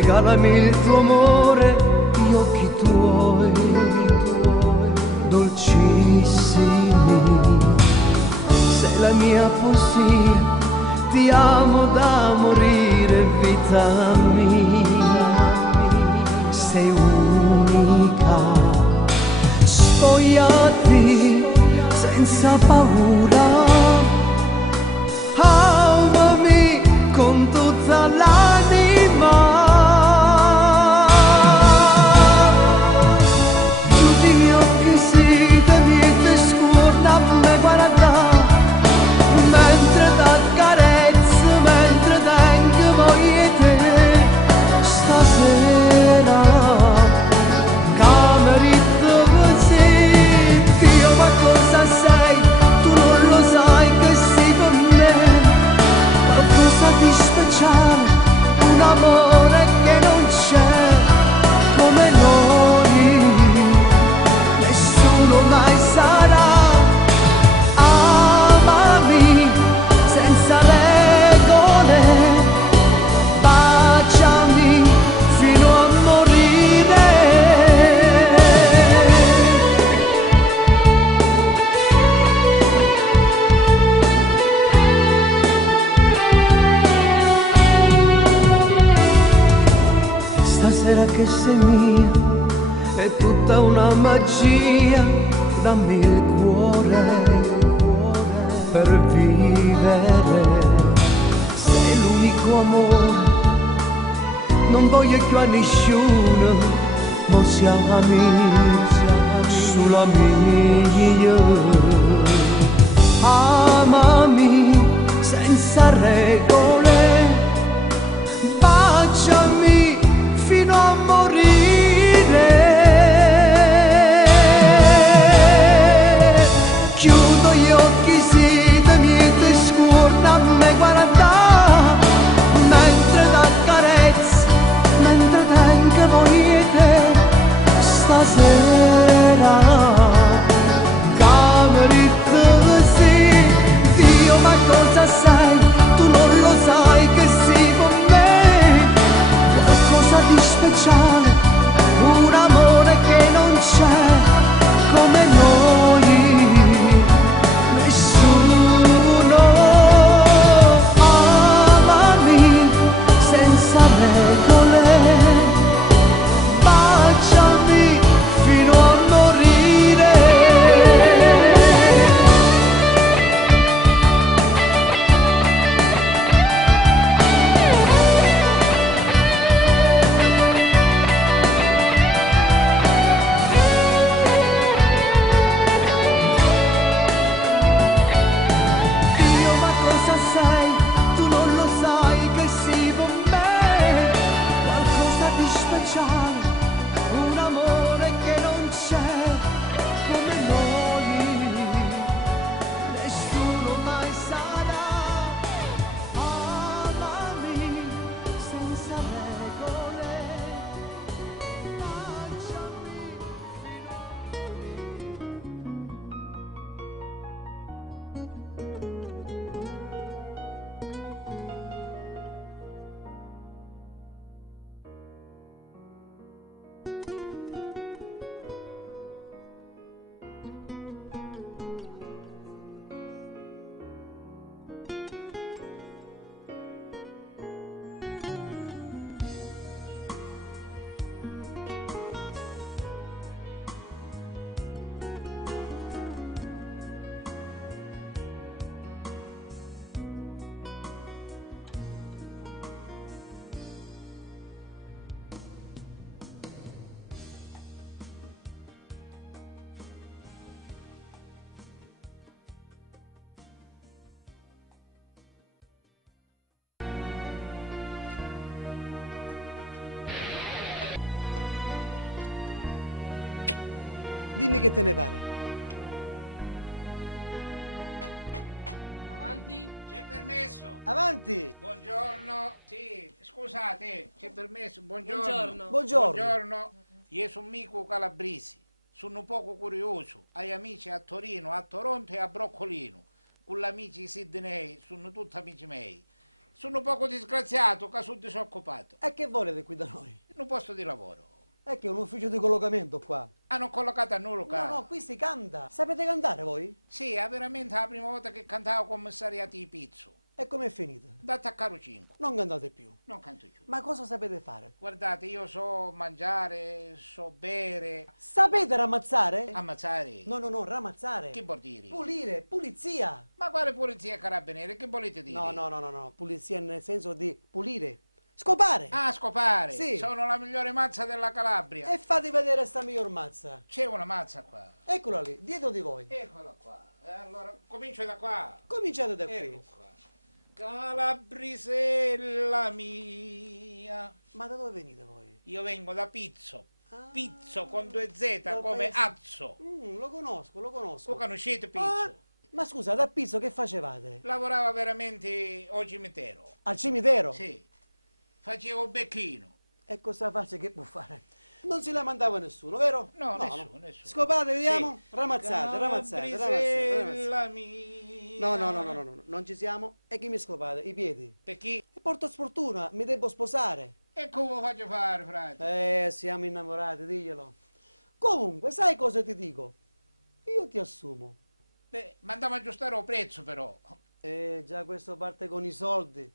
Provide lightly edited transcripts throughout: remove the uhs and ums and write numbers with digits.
regalami il tuo amore, gli occhi tuoi, dolcissimi. Sei la mia poesia, ti amo da morire, vita mia. Sei unica, spogliati senza paura. Amami con tutta l'anima. Tutti i miei occhi si te scorda me guarda, mentre t'accarezzo, mentre tengo voglia di te. Stasera camerino così, Dio ma cosa sei? Tu non lo sai che sei con me. Qualcosa di speciale, un amore che non c'è come noi, nessuno mai sarà. Amami senza regole, baciami fino a morire. Stasera che sei mia è tutta una magia, dammi il cuore per vivere. Sei l'unico amore, non voglio più a nessuno, ma siamo solo amici. Amami senza regole, baciami fino a morire. Chiudo gli occhi, sì, ti scorda me guarda, mentre t'accarezzo, mentre tengo voglia di te. Stasera camerino così, Dio ma cosa sei? Tu non lo sai che sei con me. Qualcosa di speciale, un amore che non c'è come noi, nessuno. Amami senza regole, baciami fino a morire. Dio ma cosa sei? Tu non lo sai che sei con me. Qualcosa di speciale, un amore che non c'è come noi, nessuno mai sarà. Amami senza regole, baciami fino a Dimmi che te ne pare. Avanti. C'è permesso? Avanti! Buongiorno. Sì, scusate, c'è permesso? Buongiorno. Buongiorno. Buongiorno. Buongiorno. Io sono Mico Calabresi. Sono un poco curioso. Hai amici a Torino, a Toronto e a Broccolino. Con gli amici Sidney, sono tutti amici miei. Sono un poco disgraziato, che sono disoccupato. E che volete qui da noi? In un posto di lavoro. È che è un ufficio di collocamento qua. Hanno collocato a noi No, locale. no, qui si canta. Sapete cantare voi? Sì, è veramente la prima volta che cantavo commissariati di pizzo. E com'è finita? Da attaccare 5. Non cantate più. Non canto più. Ma cosa sapete fare? Guardate, io so mangiare, so bere, Sapete ramazzare? ammazzare. No, no, no, ramazzare. Che vuol dire? Pulire, pulizia. Ma quale polizia e carabinieri? Che volete dire? No, no, no, no, no, pulizia nel senso di pulire. Scopare. Ah, scopare. Sì. Sono la migliore mazza della Calabria. E fate vedere sta miglior mazza. C'è una mazza qua. Eccola lì, dietro di voi. Eccola qua. Allora, comincio da qua. Cominciate da qui. Ecco qua. Calabrisella mia. Ma da dove venite voi? Io vengo da Pizzo. Ah. Pizzo con 2 Z Da come paese- Azzo. Lo conosco, lo conosco. Voi conoscete Pizzo? Ah, ma scusa, da Pizzo che facevate? Lavorava veramente al cimitero. Al cimitero? Sì. Facevo becchino. E cosa faccio che può fare? Non si lamentava nessuno, vero? No, nessuno. Scopate, vediamo? Sì. Ramazzate. Calabrisella mia. No, no, no, no, no, no, non ci siamo. E chi mi scopate? I piedi. Per chi? E porto sfortuna, mi devo sposare. E come faccio fare, frate? Siamo innamorati, diglielo. Comunque, sai cosa ti dico? Io ti assumo. Beh, ma andiamo a aggiustare il prezzo però. Già questo parte con i soldi.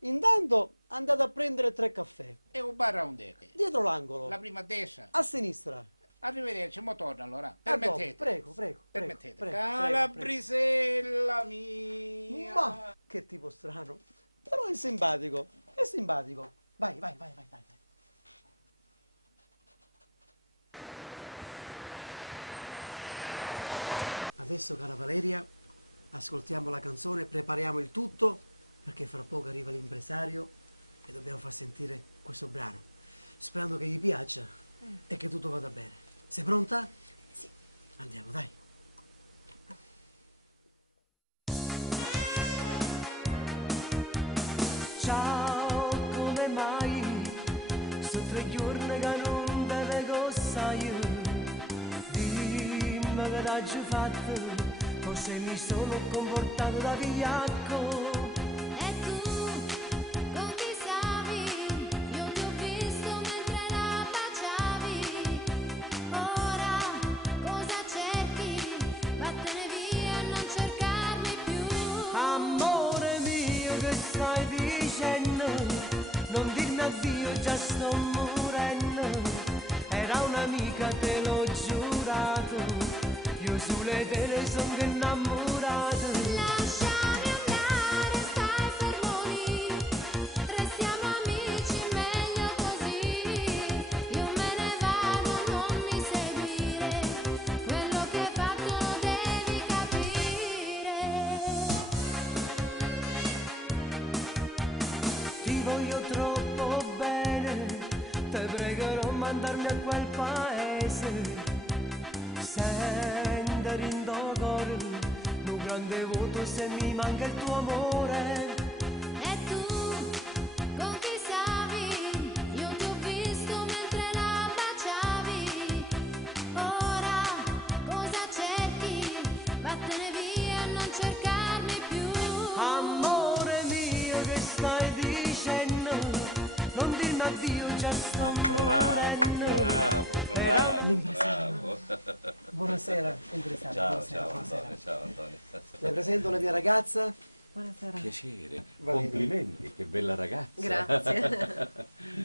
Intanto andate a prendere 3 caffè. E un bar a un deche. Dietro l'angolo. La prima a destra. A sinistra. Arrivederci, mo torno allora. A dopo. Permettete. Prego. Permettete. prego. Calabrisella mia. Ma che tipo strano. Però è simpatico. È simpatico. Vai. Adesso, cara Valeria, ascoltiamo la canzone, prepariamo il tutto, perché fra poco arriva l'impresario e dobbiamo far sentire questo brano, sperando che gli piaccia e che tutto vada bene. Sei pronta? Sì. Andiamo, dai. Ciao, come mai? Sono 3 giorni che non te vedo sai. Dimmi che l'hai fatto, forse mi sono comportato da vigliacco. E tu, con chi stavi? Io ti ho visto mentre la baciavi. Ora, cosa cerchi? Vattene via e non cercarmi più. Amore mio, che stai dicendo? Non dirmi addio, già sto morendo. Era un'amica, te l'ho giurato. Io sulle tele sono innamorato. Lasciami andare, stai fermo lì. Restiamo amici, meglio così. Io me ne vado, non mi seguire. Quello che hai fatto lo devi capire. Ti voglio troppo bene, te prego non mandarmi a quel paese. Sendere in cuore, un grande voto se mi manca il tuo amore. E tu, con chi stavi? Io ti ho visto mentre la baciavi. Ora, cosa cerchi? Vattene via e non cercarmi più. Amore mio, che stai dicendo? Non dirmi addio, già sto morendo. L'impresario. Buonasera, impresario. Ciao, Buonasera, ciao buonasera. Antonio, ciao Antonio. Le presento la mia ragazza. Piacere, Valeria. complimenti, che bella ragazza. Grazie.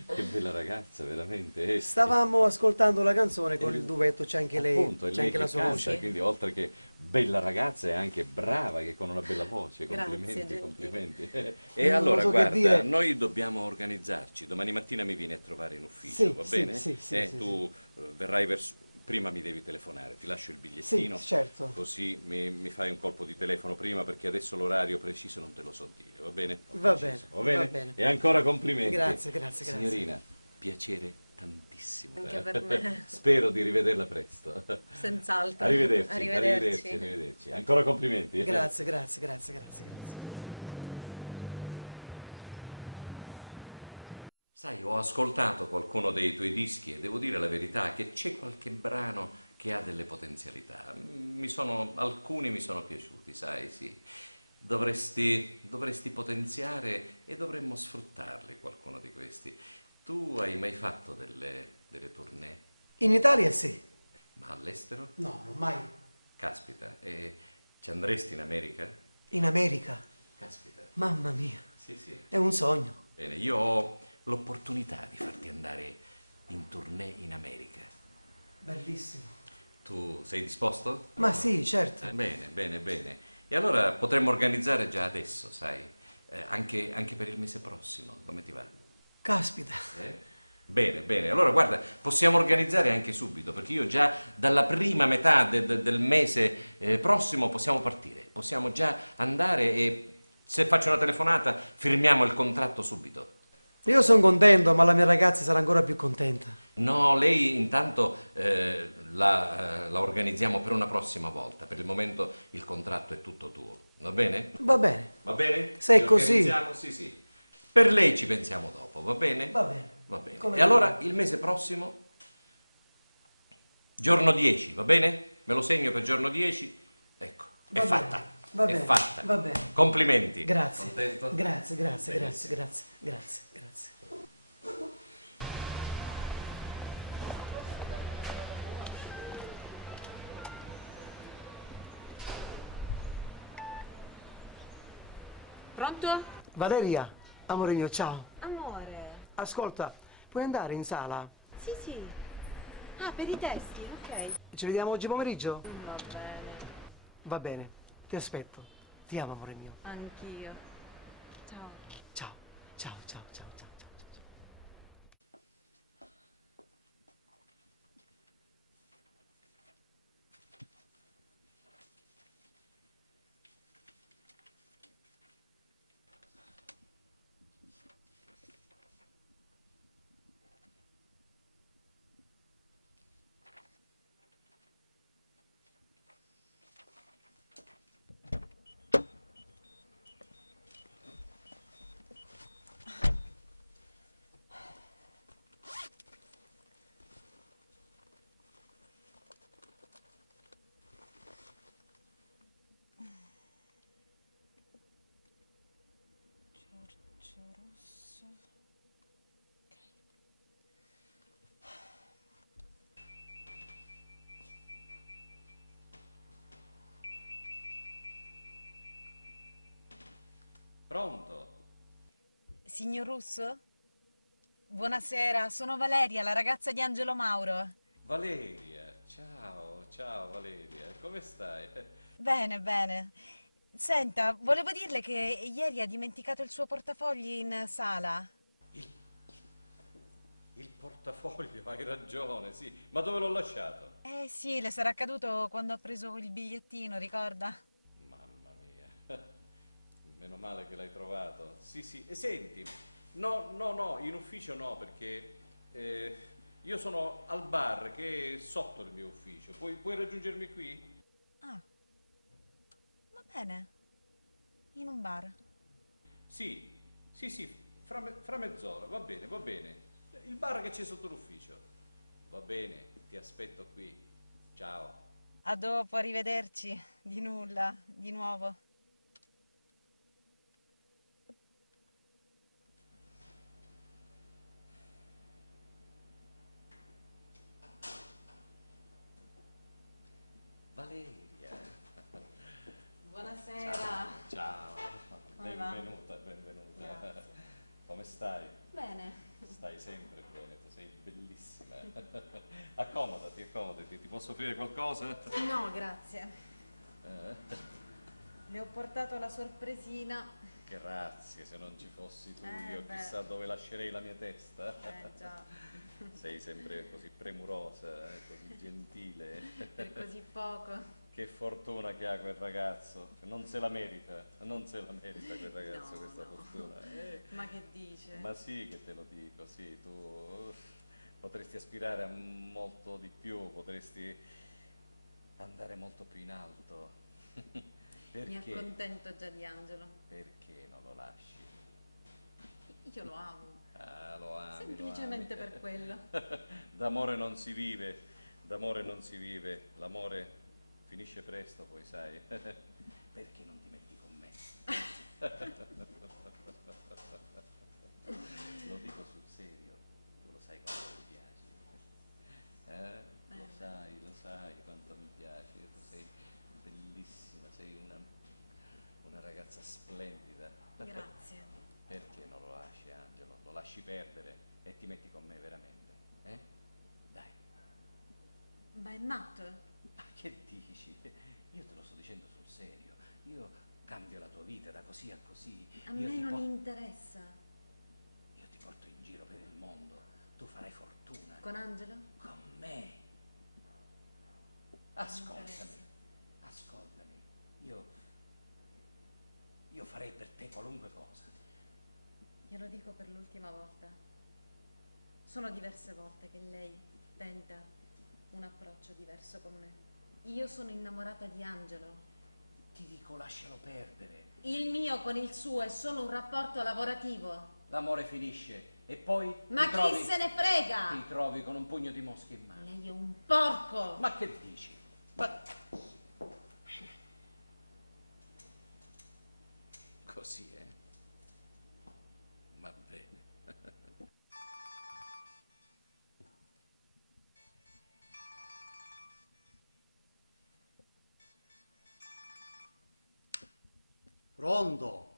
Che bella ragazza, veramente. Stavamo ascoltando la canzone con il duetto, c'è anche lei, Appunto, è c'è lei anche che la sua canta, voce. quindi oltre che bella ragazza è anche brava, che con una bella voce. Grazie, Complimenti, gentile. complimenti. Non E allora, so che guarda, dire. noi dobbiamo organizzarci. Domani mattina mi vieni a trovare in ufficio, Sì, va sì, bene? sì, sì, Tu verrai verso... Prima mi devi telefonare, ti lascio il bigliettino, Sì, certo. così mi fai un colpo di telefono prima, perché adesso l'orario preciso non te lo so dire, va bene? Va Preciso, bene, va va bene. E ancora complimenti. Grazie, grazie, grazie. Signorina, piacere tantissimo. Anche per me. Spero di rivederla presto. Senz'altro. Arrivederci, Arrivederci. arrivederci. Ancora complimenti. Grazie. Sai, ho ascoltato qualcuno dei tuoi dischi e devo dire la verità che c'è qualche brano che ha delle potenzialità. Alcuni mi sono piaciuti, sai, sì. dovresti potenziare e dovremmo sfruttarli, qualcuno di questi. Tu hai mai fatto delle tournée? In Italia sì. Ma all'estero? No, non mai. Caspita, e ci andresti in America? In America. Caspita. Mamma mia, Sì, sì. è un sogno. Bene, io ho l'opportunità di farti andare in tournée in America. Bellissimo. Tu sei disposto? Ma sì, certo. Bene, bene, bene. E allora potremmo organizzare già adesso, sai? Anche per il mese prossimo, come ti va? Caspita. Bene, bene. Allora guarda, possiamo organizzare anche subito, perché io già dalla prima metà del mese prossimo possiamo partire. Possiamo già andare e se faccio una telefonata firmiamo il contratto subito. Io sono contento, ma la mia ragazza sarà ancora più contenta. No, lei intanto la organizziamo per una prossima volta. Per il momento il contratto è tutto tuo. Va bene? Va bene. Va bene? Se è Ci così. organizziamo? Sì, sì. Per lei ci pensiamo dopo, va bene? Va bene. Va bene. Come E allora il mese prossimo, giorno 10, va bene? Me lo segno per giorno 10. Ecco, Va è bene, fatta. va È bene, fatta. va bene. Complimenti. Grazie. Contento? Grazie, grazie, Benissimo. grazie, grazie, grazie, grazie. Pronto? Valeria, amore mio, ciao. Amore. Ascolta, puoi andare in sala? Sì, sì. Ah, per i testi, ok. Ci vediamo oggi pomeriggio? Va bene. Va bene, ti aspetto. Ti amo, amore mio. Anch'io. Ciao. Ciao, ciao, ciao, ciao, ciao, ciao, ciao. Giorgio Rosso. Pronto? Signor Russo? Buonasera, sono Valeria, la ragazza di Angelo Mauro. Valeria, ciao, ciao Valeria, come stai? Bene, bene. Senta, volevo dirle che ieri ha dimenticato il suo portafogli in sala. Il portafoglio, hai ragione, sì. Ma dove l'ho lasciato? Eh sì, le sarà accaduto quando ha preso il bigliettino, ricorda? Mamma mia, meno male che l'hai trovato. Sì, sì, e senti, no, in ufficio no, perché io sono al bar che è sotto il mio ufficio. Puoi raggiungermi qui? Ah, va bene. In un bar. Sì, fra mezz'ora, va bene, va bene. Il bar che c'è sotto l'ufficio. Va bene, ti aspetto qui. Ciao. A dopo, arrivederci. Di nulla, di nuovo. Valeria. Buonasera. Ciao. Come va? Benvenuta, benvenuta. Grazie. Come stai? Bene. Stai sempre bene, tu sei bellissima. Accomodati, ti posso offrire qualcosa? No, grazie. Eh? Le ho portato la sorpresina. Grazie, se non ci fossi tu io beh. chissà dove lascerei la mia testa. Già. Sei sempre così premurosa, così gentile. Per così poco. Che fortuna che ha quel ragazzo. Non se la merita quel ragazzo, No, questa no. fortuna. Ma che dice? Ma sì che te lo dico, sì, tu potresti aspirare a molto di più, potresti andare molto più in alto. Mi Perché? accontento già di Angelo. Perché non lo lasci? Io lo amo. Ah, lo ami. Semplicemente lo ami. per quello. D'amore non si vive, l'amore finisce presto, poi sai. Perché non ti metti con me? Lo dico sul serio, tu lo sai quanto mi piaci. Lo sai quanto mi piaci. Tu sei bellissima, sei una ragazza splendida. Grazie. Perché non lo lasci, Angelo? Lo lasci perdere e ti metti con me veramente, eh? Dai. Ma è matto? Ma che dici? Io te lo sto dicendo sul serio. Io cambio la tua vita da così a così. A Io me ti non po- interessa. Io ti porto in giro per il mondo. Tu farai fortuna. Con Angelo? Con me. Ascoltami. Ascoltami. Io farei per te qualunque cosa. Glielo dico per l'ultima volta. Sono diverse volte che lei tenta un approccio diverso con me. Io sono innamorata di Angelo. Ti dico, lascialo perdere. Il mio con il suo è solo un rapporto lavorativo. L'amore finisce e poi Ma ti chi trovi, se ne frega? ti trovi con un pugno di mosche in mano. Lei è un porco. Ma che dici? Ma così, eh? Va bene. Pronto?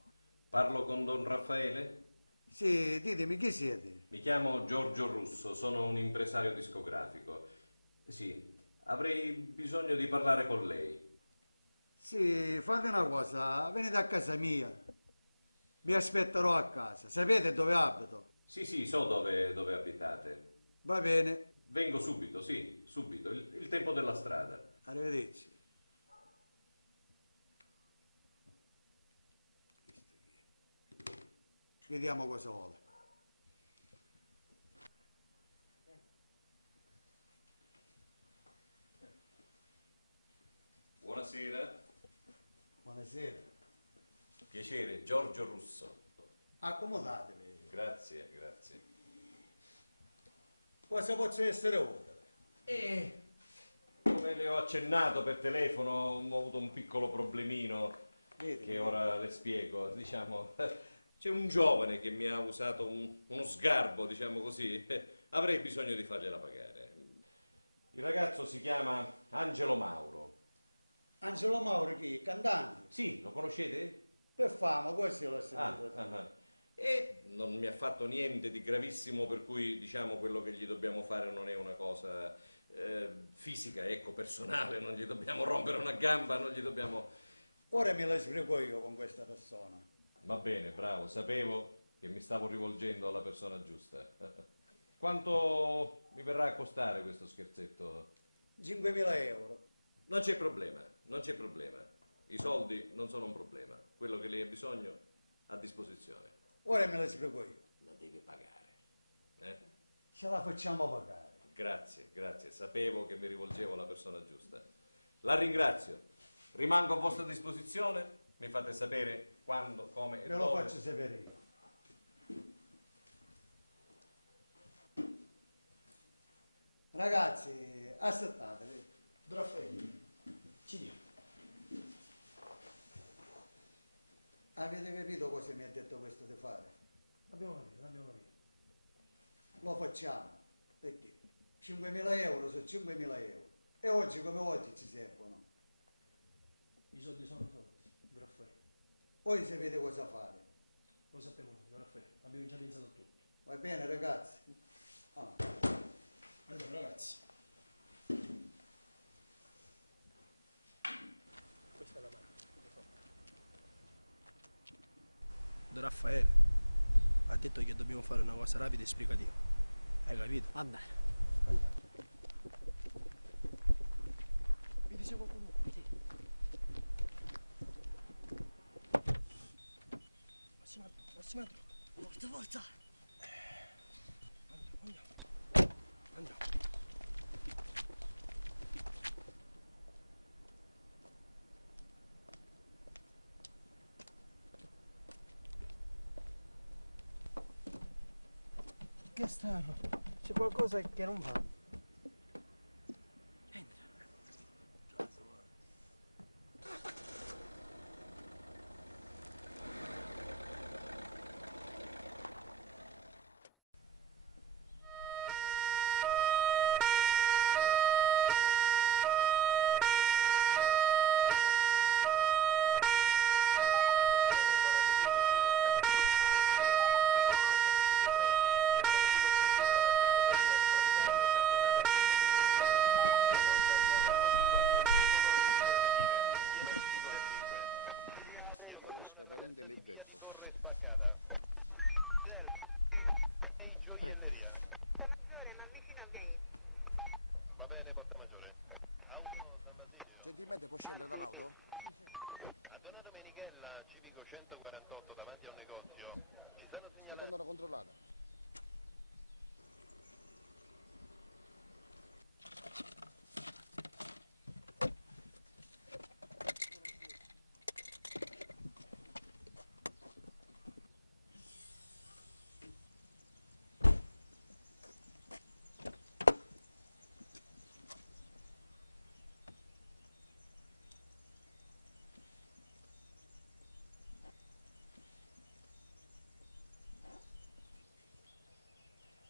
Parlo con Don Raffaele? Sì, ditemi chi siete? Mi chiamo Giorgio Russo, sono un impresario discografico. Sì, avrei bisogno di parlare con lei. Sì, fate una cosa, venite a casa mia. Vi aspetterò a casa. Sapete dove abito? Sì, so dove abitate. Va bene, Vengo subito, sì, subito, il tempo della strada. arrivederci. Vediamo cosa vuole. Buonasera. Buonasera. Piacere, Giorgio Russo. Accomodatevi. Grazie. Cosa posso essere utile? E come le ho accennato per telefono, ho avuto un piccolo problemino che ora le spiego. Diciamo, c'è un giovane che mi ha usato uno sgarbo, diciamo così. Avrei bisogno di fargliela pagare. Il ragazzo si chiama Angelo Mauro. Angelo Mauro chi? Cantante? Sì, lo conoscete? Per fama, questo l'ho sentito. Ah. E non mi ha fatto niente di gravissimo, per cui diciamo quello che gli dobbiamo fare non è una cosa fisica, ecco, personale, non gli dobbiamo rompere una gamba, non gli dobbiamo... Ora me la sbrigo io con questa persona. Va bene, bravo, sapevo che mi stavo rivolgendo alla persona giusta. Quanto mi verrà a costare questo scherzetto? 5.000 euro. Non c'è problema. I soldi non sono un problema. Quello che lei ha bisogno, a disposizione. Ora me la sbrigo io. La deve pagare. Eh? Ce la facciamo pagare. Grazie. Sapevo che mi rivolgevo alla persona giusta. La ringrazio. Rimango a vostra disposizione. Mi fate sapere quando, come e Ve lo dove. faccio sapere io. Ragazzi, aspettate. Raffaele, ci dia. Avete capito cosa mi ha detto questo di fare? Abbiamo capito. Lo facciamo. Perché? 5.000 euro su 5.000 euro. E oggi come oggi ci servono. I soldi sono soldi, Raffaele. Voi sapete cosa fare. Lo sappiamo noi, Raffaele. Abbiamo già pensato a tutto. Va bene ragazzi? Ah. Allora, ragazzi. Questa è la mano. Don Raffaele ha detto che dobbiamo fare una cosa rapida e esplicativa. Hai capito? Va bene. Andiamo. Mi dice qualcuno? Sì. Massimo. Forza. Andiamo. Che strano. C'è qualcosa che non va. Gentilmente può scendere dall'auto? Antonio Domenichella, Civico 148, davanti a un negozio. Ci stanno Sto segnalando... andando controllata.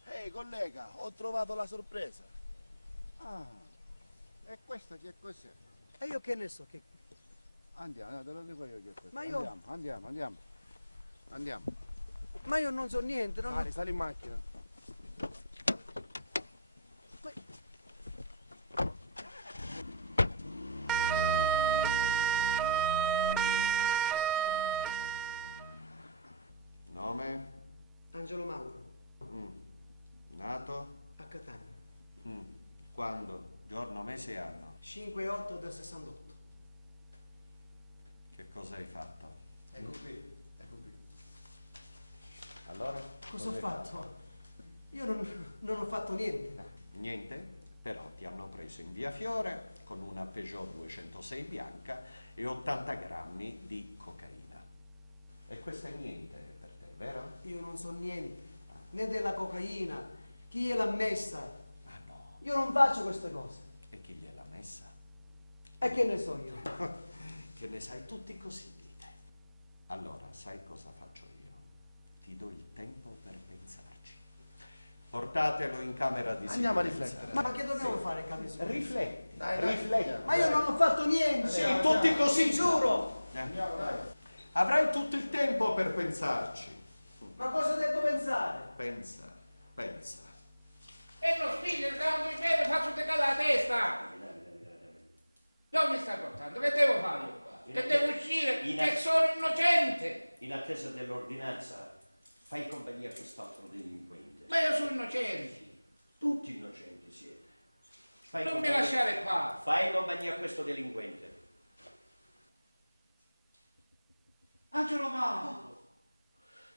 Ehi collega, ho trovato la sorpresa. Ah, e questa che cos'è? E io che ne so che... Andiamo, no, te lo dico io che cos'è. Ma io- Andiamo. Ma io non so niente, non... Sali in macchina. Nome? Angelo Mauro, Nato? a Catania. Quando? Giorno, mese e anno? 5-8 del 68. Che cosa hai fatto? Ecco qui, ecco qui. Allora? Cosa ho Cos'hai fatto? Io non ho fatto niente. Niente? Però ti hanno preso in via Fiore con una Peugeot 206 bianca e 80 grammi di cocaina. E questo è niente per te, vero? Io non so niente, né della cocaina, chi gliel'ha messa. Ah no. Io non faccio queste cose. E chi gliel'ha messa? E che ne so io? Che ne sai tutti così dite. Allora, sai cosa faccio io? Ti do il tempo per pensarci. Portatelo in camera di Andiamo a sicurezza. riflettere. Ma che dobbiamo fare, Camisco? Rifletti, Dai, rifletti. Ma io non ho fatto niente! Sì, tutti così. Giuro! Andiamo, dai. Avrai tutto il tempo per pensarci. Ma cosa devo pensare? Pensa. E lo spiglio, il cambio di pelo, faccio te calare la testa! Dove mi stai portando? Che devo fare io qua? Che devo uscire? Che sono innocente! In attesa dell'ordinanza, fai compagnia a quest'altro delinquente. Ma io sono innocente! Tutti innocenti siete. Fai Non mi compagnia- lasciare qua! Fai compagnia a questo delinquente. Angelo Mauro!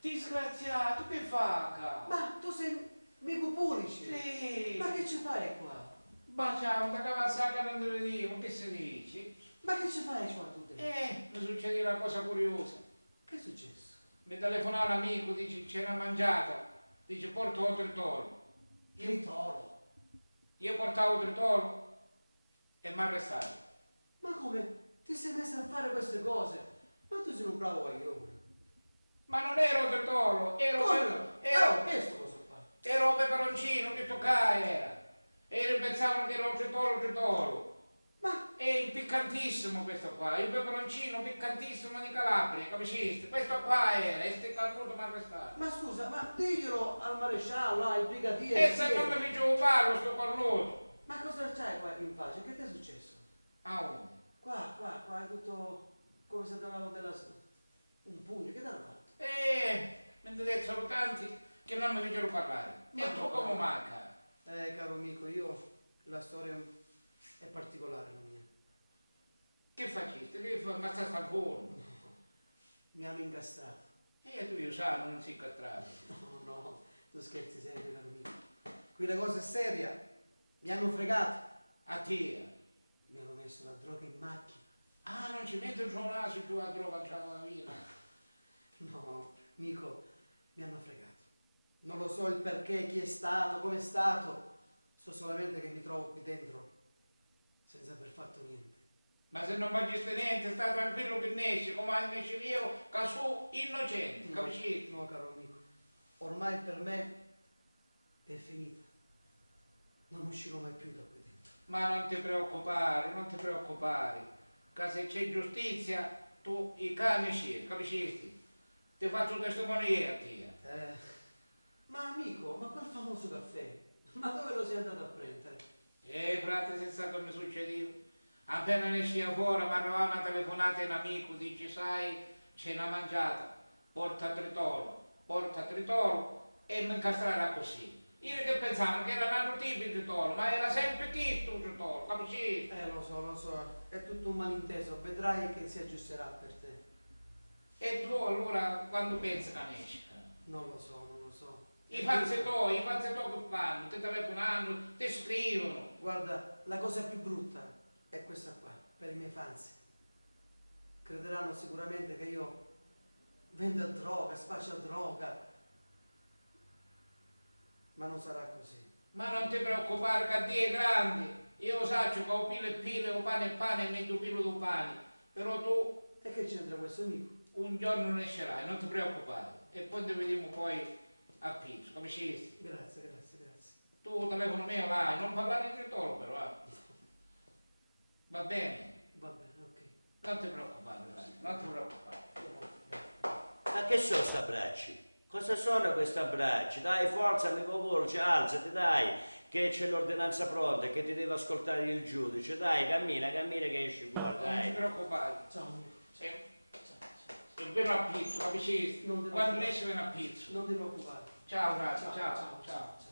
Disgraziato, che fa? Ma tu sei mico Purici? Sì! Ma che ci fai qua? Baciamo, da Kawasaki non te lo dico, che si dice? Ma che ci fai qua tu? Mi succede una cosa curiosa. Che è successo? Mi telefona un amico, dice c'è una mangiata, dice porto oltre il toro. Tritolo. Io portavo il toro e mi ha arrestato. Ma come? Ti sei messo a fare queste cose? Ma tu sei un bravo coglione. Ma non ero del toro, ero questo cosa fa? ero peperoncino, che toccava era. E pensavano che ero il toro. Ma è il piccantissimo questo qua, il peperoncino piccantissimo di Calabria, capisci? Questo qua era, e ste calcolo mi ha arrestato. Ma scusa, ma diglielo al maresciallo, al brigadiere. E se non mi facevo parlo sto cornuto. Ma cosa c'hai qua in faccia? Che ti è successo? Ah, oh. Qua, è tutto come se ti avevano un pugno, che ti hanno fatto? Mi hanno detto sono tanti che non mi fecero parlare. E tu come manca? Caro amico, io la storia è particolare la mia. Che faciste? Che fa? Ma sta ancora? Mi hanno incastrato. E tu io sai, non si incastrato. No, tu scherzi serio, caro amico. Qui la cosa è seria. Mi hanno fregato. A te? Mi hanno messo la droga in macchina. Ah, non ci metto il suo naso più la droga la via. No, amico, mi hanno fregato. Non lo so il perché, chi è stato, come è stato. So solamente che mi trovo qui dentro senza aver fatto niente. Ma se non faceste niente, sta tranquillo che nesci, come invece io, che sono innocente, capisci? No, caro amico. Ormai per me è finita. Non uscirò mai più da qui dentro. Ma non ti preoccupare, non ti preoccupare. Che se c'è giustizia, tu i capisci, capisci? Ti faccio testimoniere a te. Ma amico, ma quel famoso caffè, ma dove lo sei andato a prendere? Frate, se sa come succedeva. Appena ne esce fuori, mi arrivava una telefonata di un amico, dice, sai, c'è una mangiata, porta tritolo, e mi incastrerà così. Io che pensavo che era un altro tipo di Giotolo, ma era sempre chi tu Giotolo, capisci? Lo so, è tutto un malinteso, vedrai che si aggiusterà per te. E tu allora quando pensi che ne esci? Non lo so. I panzettoi che fanno, ti telefonano, ti scrivono. Guarda, la cosa più brutta è questa qua, per i miei fans. Crederanno sicuramente che io vendo droga, spaccio droga. Ma non sarà così. Ma non ti preoccupare che Dio è grande. Io lo so che ho pile e pile, ho pane e pane e mezzo pilo di pane. Però tu... E che c'entra questo amico? Un giorno ne escerai, non ti preoccupare. E poi ti vediamo poi a Pizzo, capisci? Grazie. Tu telefono mio vai, non parlare di Giotolo però. Va bene? Va bene, ok. Non ti preoccupare, dai, non ti preoccupare. Ma che sono sti abbracci? Cosa sono questi abbracci? Dai, forza, amico Volce, alzati, dai, che c'è l'ordinanza pronta, che ti deve ascoltare il giudice. Dai, cammina che esci fuori, dai. Non ti preoccupare. Ciao. Sì. È vero a Pizzo, capisci? Quando esce viene a Pizzo. Non ti preoccupare. Ciao, grazie, ciao.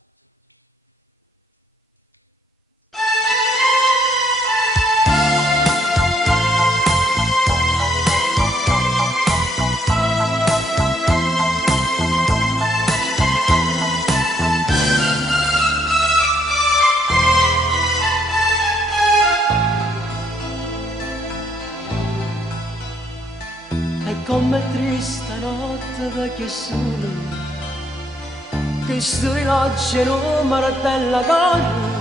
Come triste notte perché solo che sui noci numero della corre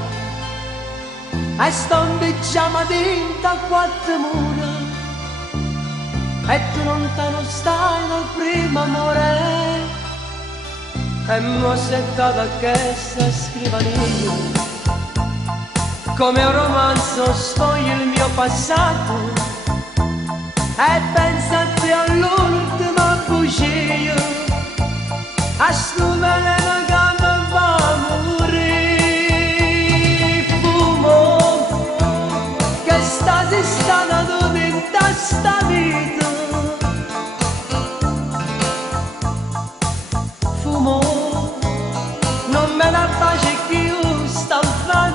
e sto in pigiama dentro a quattro mura e tu lontano stai dal primo amore e mo' sentata a questa scrivania come un romanzo sfoglio il mio passato e pensate all'ultima bugia a sto veleno che mi fa morire fumo che sta sistando dentro sta vita fumo non me la pace più sta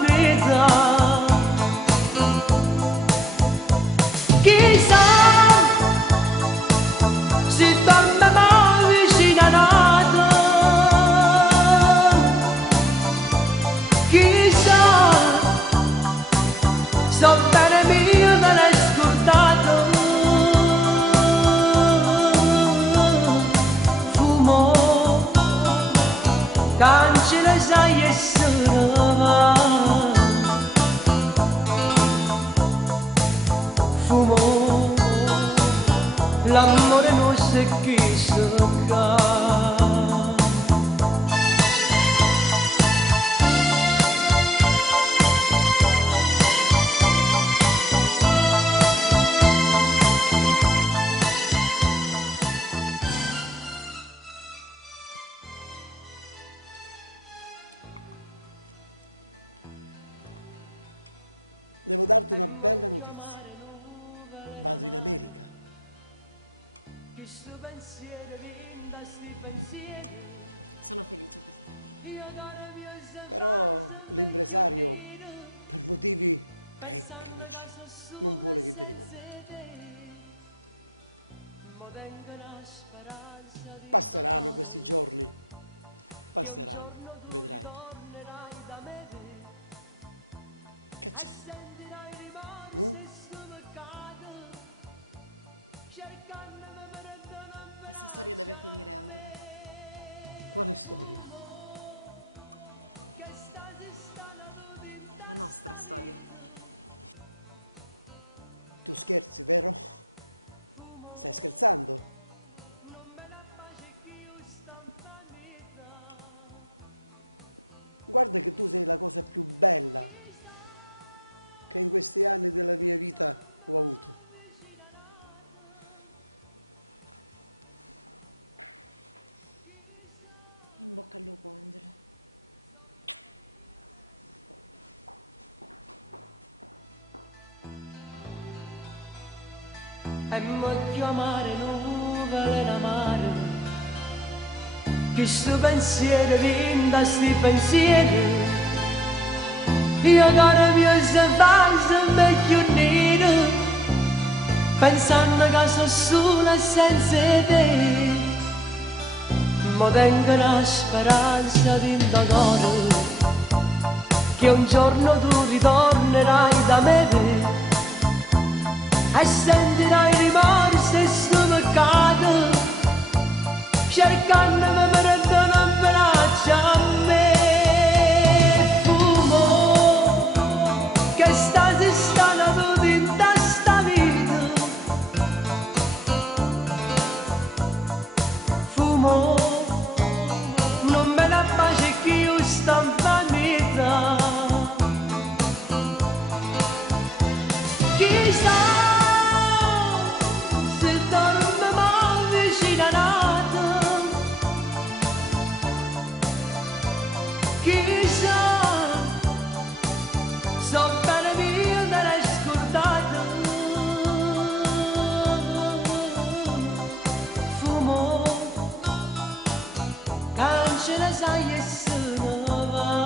vita chissà si torna mai vicino a nato chissà so bene mio me l'hai scordato fumo cancella sai e sono fumo l'amore nostro è chi sopra Devo darti una bella notizia. Vado in America. Sono felice per te. Però l'impresario, per motivi tecnici, non vuole che vieni con me. Passeranno questi giorni. Passeranno, vedrai. Che c'è? Questa storia deve finire, Angela. Quale storia? La nostra storia. Tu scherzi, vero? Stai scherzando? Guarda che tu sei la cosa più bella che in questi anni della mia vita ho avuto. In bocca al lupo, Angela. E mi chiamare nuvole in mare che sto pensiero vinta sti pensieri, io ancora mio se fa sempre più nero, pensando che sono sola senza te, ma tengo la speranza di indagare che un giorno tu ritornerai da me e sentirai rimorso e sto peccato, cercandomi per dare un braccio a me. Fumo, che stasi stata tutta in sta vita. Fumo, non me la pace che io sto in vanità. Chissà se dormiamo vicino a nato, chissà, so bene mio me l'hai scordato. Fumo, cancella sai e se ne va.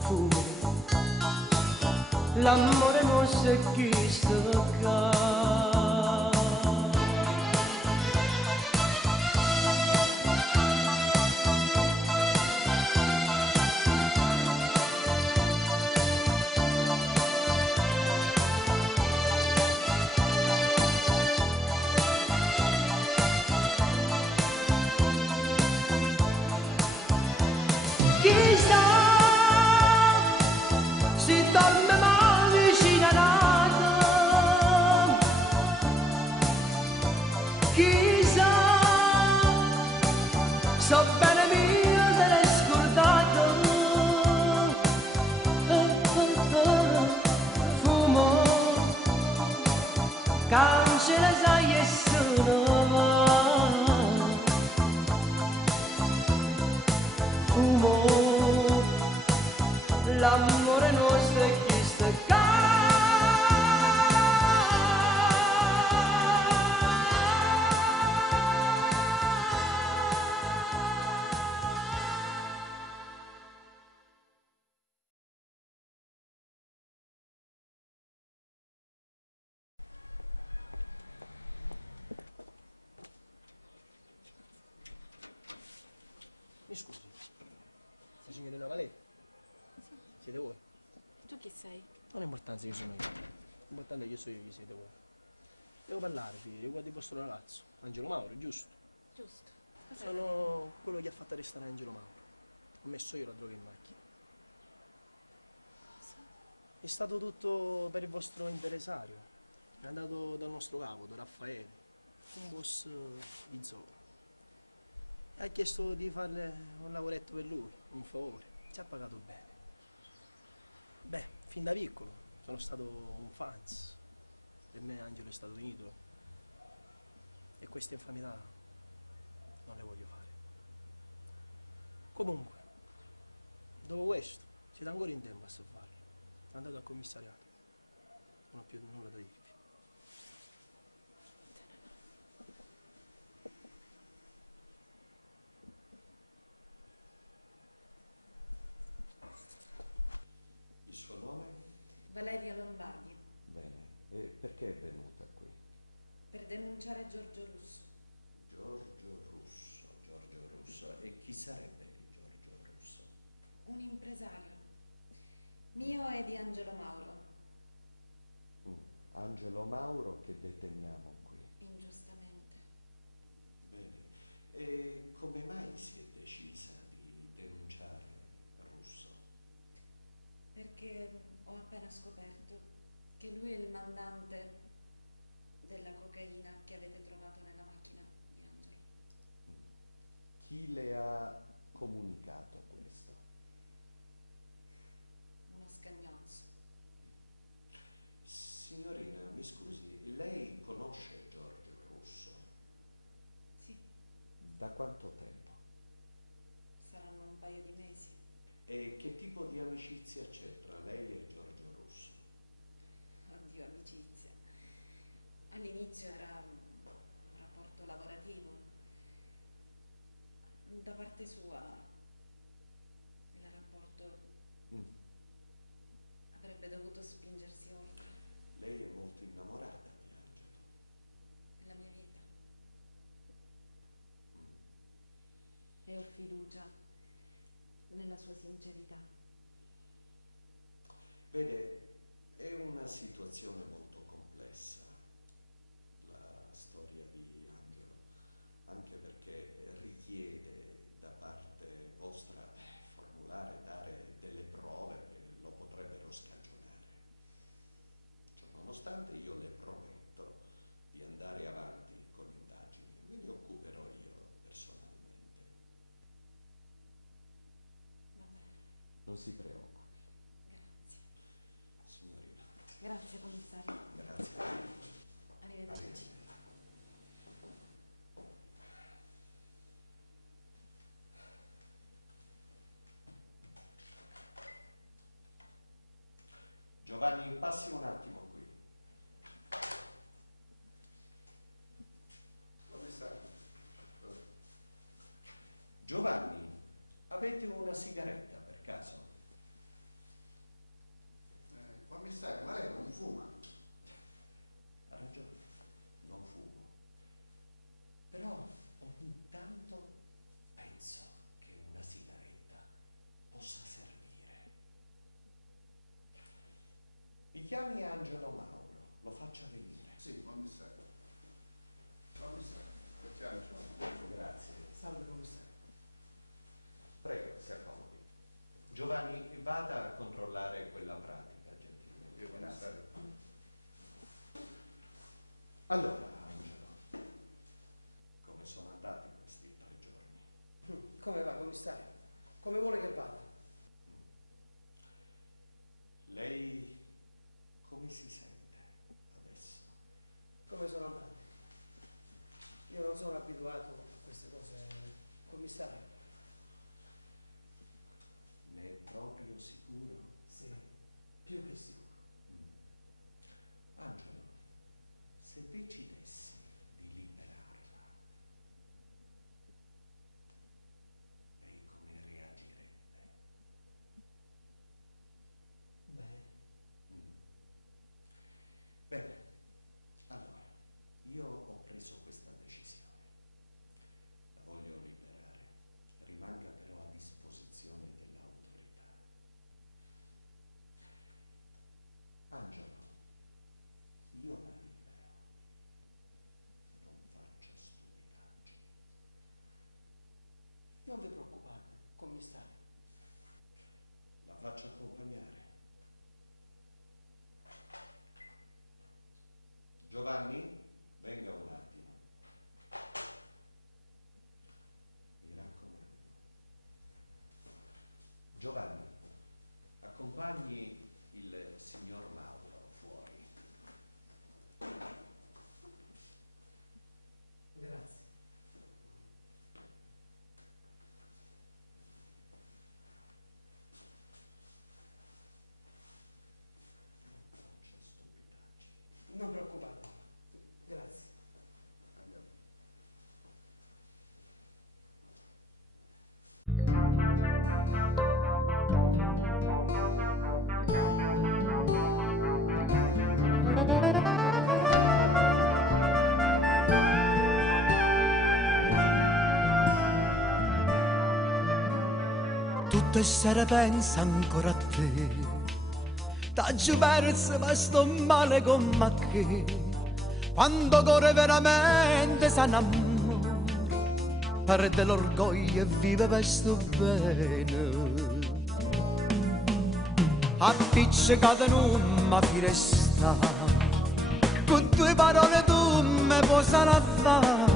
Fumo, l'amore nostro è chi sta qua. Chissà se dormiamo vicino a nato, chissà, so bene mio te l'hai scordato. Fumo, cancella sai e sono va. Fumo, l'amore nostro è chi sta qua. Mi scusi, la signorina Valeria? Sì. Siete voi? Tu chi sei? Non ha importanza che sono io, l'importante è che so io chi siete voi. Devo parlarvi riguardo il vostro ragazzo, Angelo Mauro, giusto? Giusto. Cos'è? Sono quello che ha fatto arrestare Angelo Mauro. Ho messo io la droga in macchina. Cosa? È stato tutto per il vostro impresario. È andato dal nostro capo, da Raffaele, un boss di Zola. E ha chiesto di farle un lavoretto per lui, un favore. Ci ha pagato bene. Beh, fin da piccolo sono stato un fans. Per me Angelo è stato un idolo. E queste infamità non le voglio fare. Comunque, dopo questo, siete ancora in tempo a salvarlo. Andate al commissariato. Non ho più nulla da dirvi. Il suo nome? Valeria Lombardi, Bene. E perché è venuta qui? per denunciare Giorgio Russo. Giorgio Russo, Giorgio Russo. E chi sarebbe Giorgio Russo? Un impresario, mio e di Angelo Mauro, Angelo Mauro che deteniamo qui. ingiustamente. Bene. E come mai si è decisa di denunciare Russo? Perché ho appena scoperto che lui è il mandante della cocaina che avete trovato nella macchina di Angelo. Chi le ha comunicato questo? Uno scagnozzo. Signorina, mi scusi, lei conosce Giorgio Russo? Sì, Da quanto tempo? saranno un paio di mesi. E che tipo di amicizia c'è tra lei e Giorgio Russo? Oddio, amicizia. All'inizio era un rapporto lavorativo. Da parte sua il rapporto avrebbe dovuto spingersi oltre. Lei è molto innamorata di Angelo. È la mia vita. E ho fiducia nella sua sincerità. Vede, è una situazione molto complessa la storia di Angelo, anche perché richiede da parte vostra formulare, dare delle prove che lo potrebbero scagionare. Ciò nonostante io le prometto di andare avanti con l'indagine, me ne occuperò io personalmente. Va bene. Non si preoccupi. Grazie. Signorina. Grazie, commissario. Grazie. Arrivederci. Giovanni, passi un attimo qui. Commissario. Giovanni, avete una sigaretta per caso? Commissario, ma lei non fuma? Ha ragione, non fumo. Però ogni tanto penso che una sigaretta possa servire. Mi chiami Angelo Mauro, lo faccia venire. Sì, commissario. Commissario, perché Angelo Mauro? Grazie. Salve, commissario. Prego, si accomodi. Giovanni, vada a controllare quella pratica, gentilmente. Io, commissario. Allora, Angelo, come sono andati questi 3 giorni? Come va, commissario? Come vuole che vada? Lei come si sente adesso? Come sono andati? Io non sono abituato a queste cose, commissario. Ne è proprio sicuro? Sì, più che sicuro. Angelo, se decidessi di liberarla, lei come reagirebbe? Bene. Bene, allora, io ho preso questa decisione. La voglio liberare. Rimanga però a disposizione dell'autorità. Angelo, io la libero. Non faccia stupidaggini. Non vi preoccupate, commissario. La faccio accompagnare. Giovanni, venga un attimo. Mi raccomando. Giovanni, accompagni il signor Mauro fuori. Grazie. Non preoccupate. Grazie. Andiamo. Tutte sere pensa ancora a te. T'aggi perso per sto male con me che quando corre veramente s'annamora, perde l'orgoglio e vive per sto bene. Appiccicata in una finestra, con 2 parole tu mi puoi stare a fare,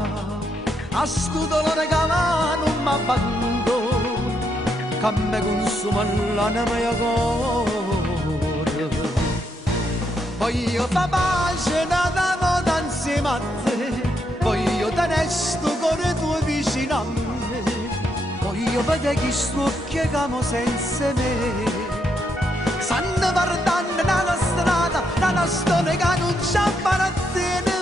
a scutolone che non mi abbandono, che mi consuma l'anima e cuore. Voglio fa pace nata insieme a te, voglio tenere sto cuore tuo vicino a me, voglio vedere chi sto occhio che amo senza me. Stanno guardando nella strada, nella storia che non ci appartiene.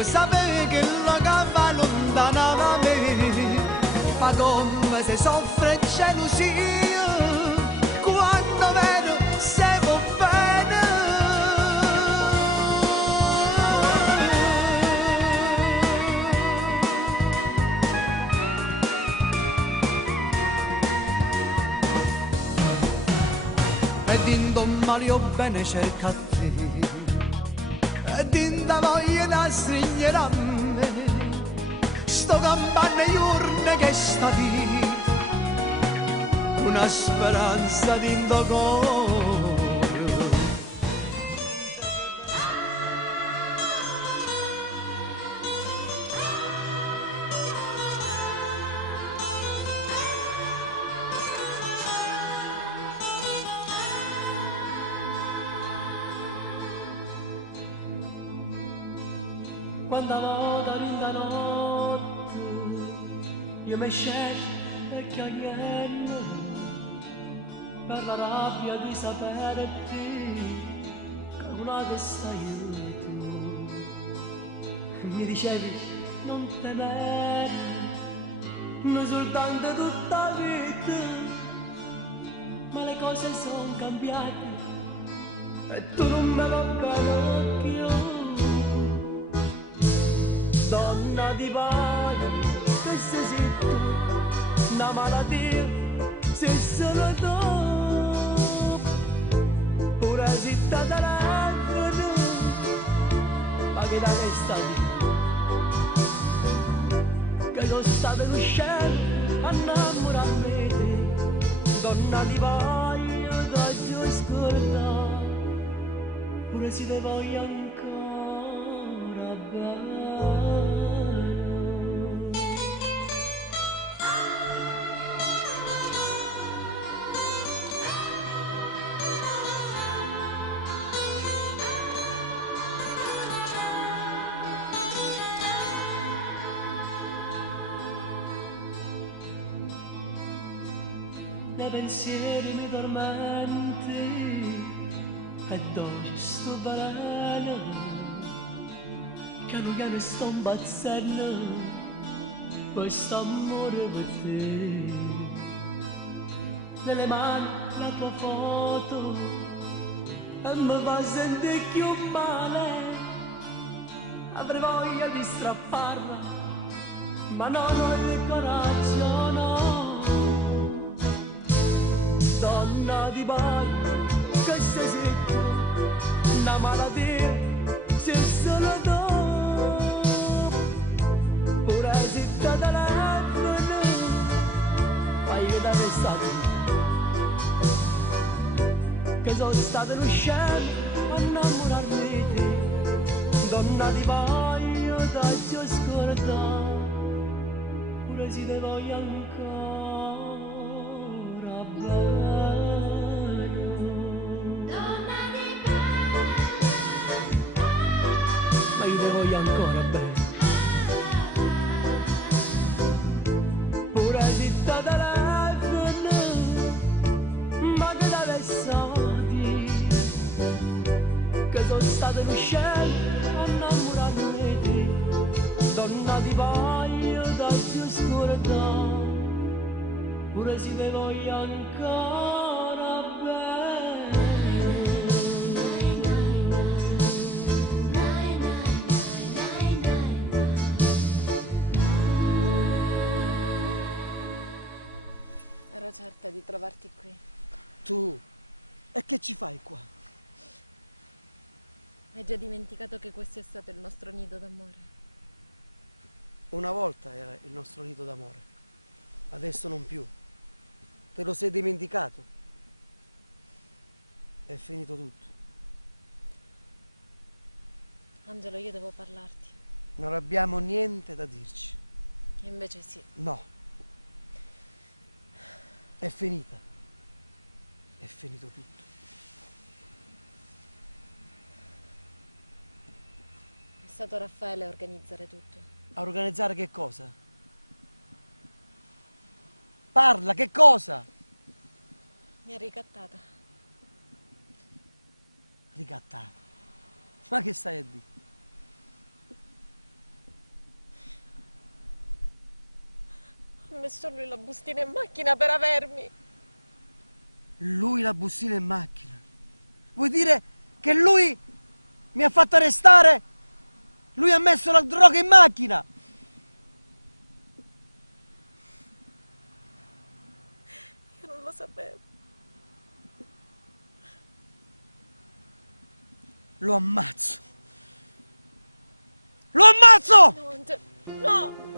Io sapevo che la cava lontana da me, ma come se soffre gelosia quando vedo se può bene. E dinto Mario bene cerca a te, e dinta voglia da stringere a me, sto campando giorni che sta vita, una speranza dinto cuore. Quando volta vinta notte io mi scelgo e chiariello per la rabbia di saperti che una te stai tu. Mi dicevi non temere, noi soltanto tutta vita, ma le cose sono cambiate e tu non me lo bene più. Donna di pane, che sei tu, una malattia, se solo tu, pure se ti telefono, ma che da che stati, che sono stato in cielo a innamorarmi di te, donna di pane, da giù scordare, pure se te voglio ancora bene. Nei pensieri mi tormenti e dolce sto veleno, piano piano sto impazzendo questo amore per te. Nelle mani la tua foto e mi fa sentire più male, avrei voglia di strapparla ma non ho il coraggio, no. Donna di bagno, che sei tu, una malattia, sei solo tu, pure se ti telefono, ma io da me stato, che sono stato in cielo a innamorarmi di te, donna di bagno, da giù scordare, pure se ti voglio ancora bene. Ma io te voglio ancora bene, pure se ti telefono, ma che t'avessati, che sono stato in cielo a innamorarmi di te, donna di paio da giù scordare, pure se ti voglio ancora bene. Ero certa di trovarti qui. Tu? E che ci fai qua? Hai già dimenticato che questo è stato il nostro nido d'amore? Una volta era il nostro nido d'amore, adesso non più. Te lo sei dimenticato? È finito tutto. Angelo, io devo parlarti. Non abbiamo niente da dirci. E invece sì. No. È finita. È finito tutto. È stato Raffaele a organizzare tutto. A organizzare che cosa? Parla, che cosa? Mi ha ricattata. Ricattata? Ma che stai a dire? Ha messo lui la bustina in macchina per avermi. Lui la bustina in macchina? Vuoi dire che lui mi ha fatto arrestare? Lui ha messo la droga in macchina? Io non lo sapevo. Lo ammazzo! Lo ammazzo! No, Angelo, no!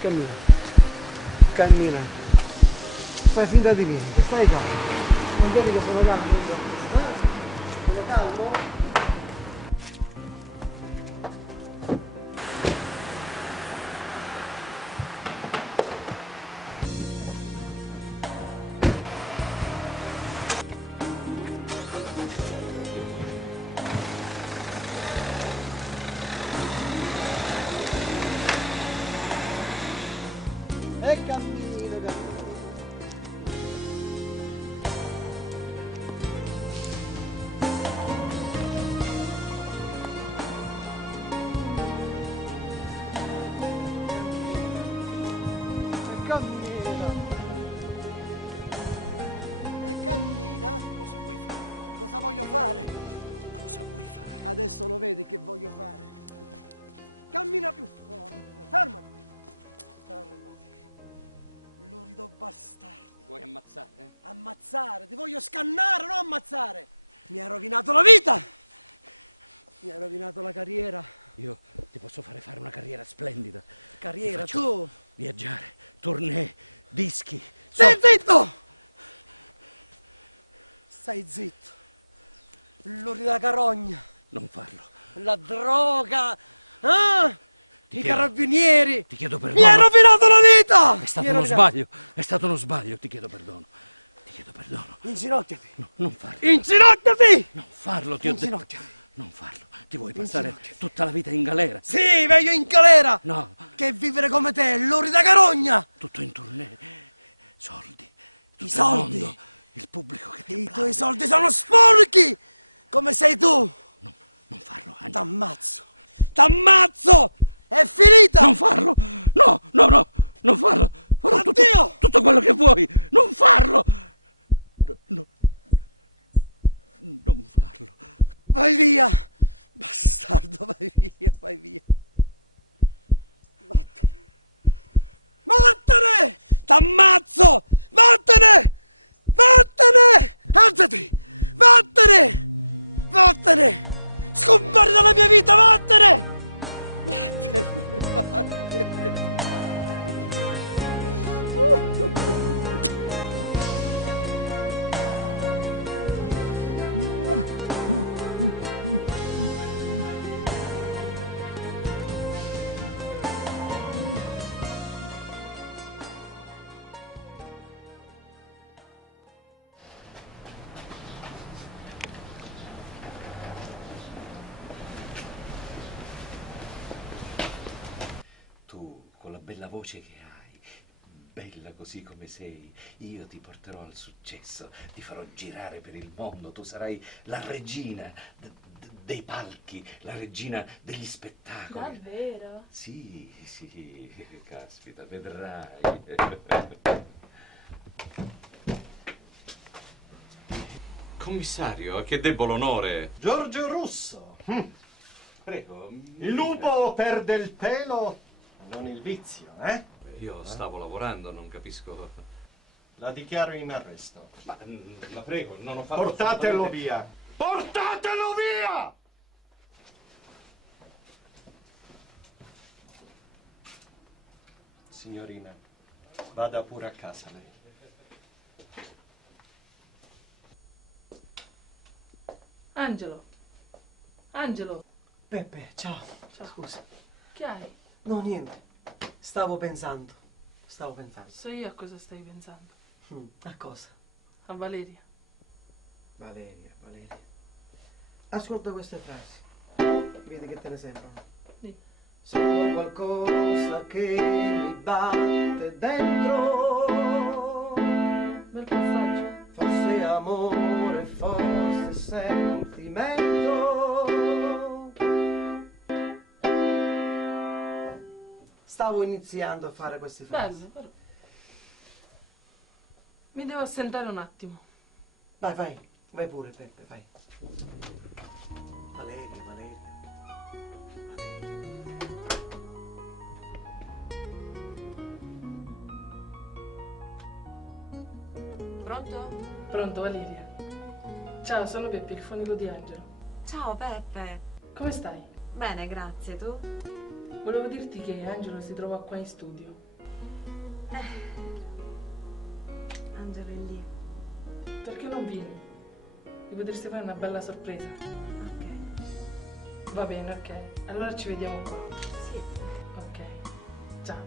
Cammina. Cammina. Fai finta di niente, stai calmo. Non vedi che sono calmo? Sono calmo? E cammino, cammino. E cammina. E cammina. Cosa vuoi fare? Cosa voglio fare? Cosa vuoi fare? Adesso lo vedi che voglio fare. Cammina più forte. Fermati. Fermati. Lurido bastardo. Vuoi ammazzare? Ammazzare, ti voglio scannare, non ammazzare. Mi hai rovinato la vita. Mi hai rovinato la carriera. Io ti posso fare una carriera splendida. Carriera, Ti faccio tu? Viaggiare, tournée, dischi. Stai zitto! Stai zitto. Lurida carogna. Non farlo. La droga. Ah? Ti I chiedo- carabinieri. Ti chiedo perdono. Mi hai rovinato la vita! È stato Mi hai uno rovinato. sbaglio. È stato uno sbaglio. Ti chiedo perdono. Ti chiedo perdono. Inginocchiati. No, non farlo. Inginocchiati! Non farlo, ti ho detto. Inginocchiati. Non farlo. Ti vuoi passare tutta la vita in galera? Sì, meglio in galera No, che vivere come te, lurida carogna. tutto in tournée. Soldi. Tutto il soldi? mondo, il pubblico che ti I applaude. tuoi soldi sono sporchi! Come sei tu? Non farlo, Angelo. T'ammazzo! T'ammazzo! È finita! Non farlo! No, no, no! Non farlo! Farò tutto quello che vuoi! Non farlo! No, non farlo. Vai via! Bastardo, vai via, vai via. Vattene! Vattene! T'ammazzo! Vattene! Vattene! Alzati! Vattene! Vattene! Scompari dalla mia vita, vattene! Vattene, vattene. Tu, con la bella voce che hai, bella così come sei, io ti porterò al successo, ti farò girare per il mondo, tu sarai la regina dei palchi, la regina degli spettacoli. Davvero? Sì, sì, caspita, vedrai. Commissario, che debbo l'onore. Giorgio Russo. Prego. Il lupo perde il pelo, non il vizio, eh? Io stavo lavorando, non capisco. La dichiaro in arresto. Ma la prego, non ho fatto. Portatelo assolutamente- via! Portatelo via! Signorina, vada pure a casa lei. Angelo. Angelo. Peppe, ciao. Ciao. Scusa. Che hai? No, niente. Stavo pensando. So io a cosa stai pensando. A cosa? A Valeria. Valeria. Ascolta queste frasi. Vedi che te ne sembrano. Sì. Sento qualcosa che mi batte dentro. Bel passaggio. Forse amore, forse sentimento. Stavo iniziando a fare questi frasi. Bello. Mi devo assentare un attimo. Vai pure, Peppe, vai. Valeria. Pronto? Pronto, Valeria. Ciao, sono Peppe, il fonico di Angelo. Ciao Peppe. Come stai? Bene, grazie, tu? Volevo dirti che Angelo si trova qua in studio. Angelo è lì. Perché non vieni? Gli potresti fare una bella sorpresa. Ok. Va bene, ok. Allora ci vediamo qua. Sì. Ok. Ciao.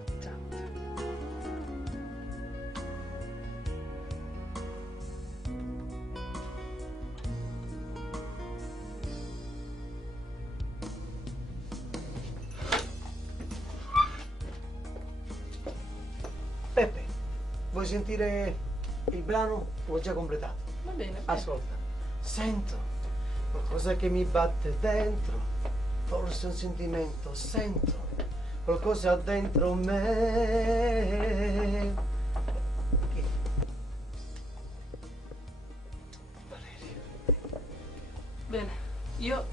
Peppe, vuoi sentire il brano? L'ho già completato. Va bene. Ascolta, sento qualcosa che mi batte dentro, forse un sentimento, sento qualcosa dentro me. Valeria. Bene, io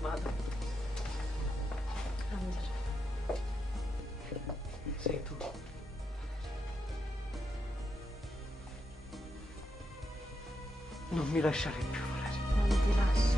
vado. Angelo. Sei tu. Non mi lasciare più, Valeria. Non ti lascio.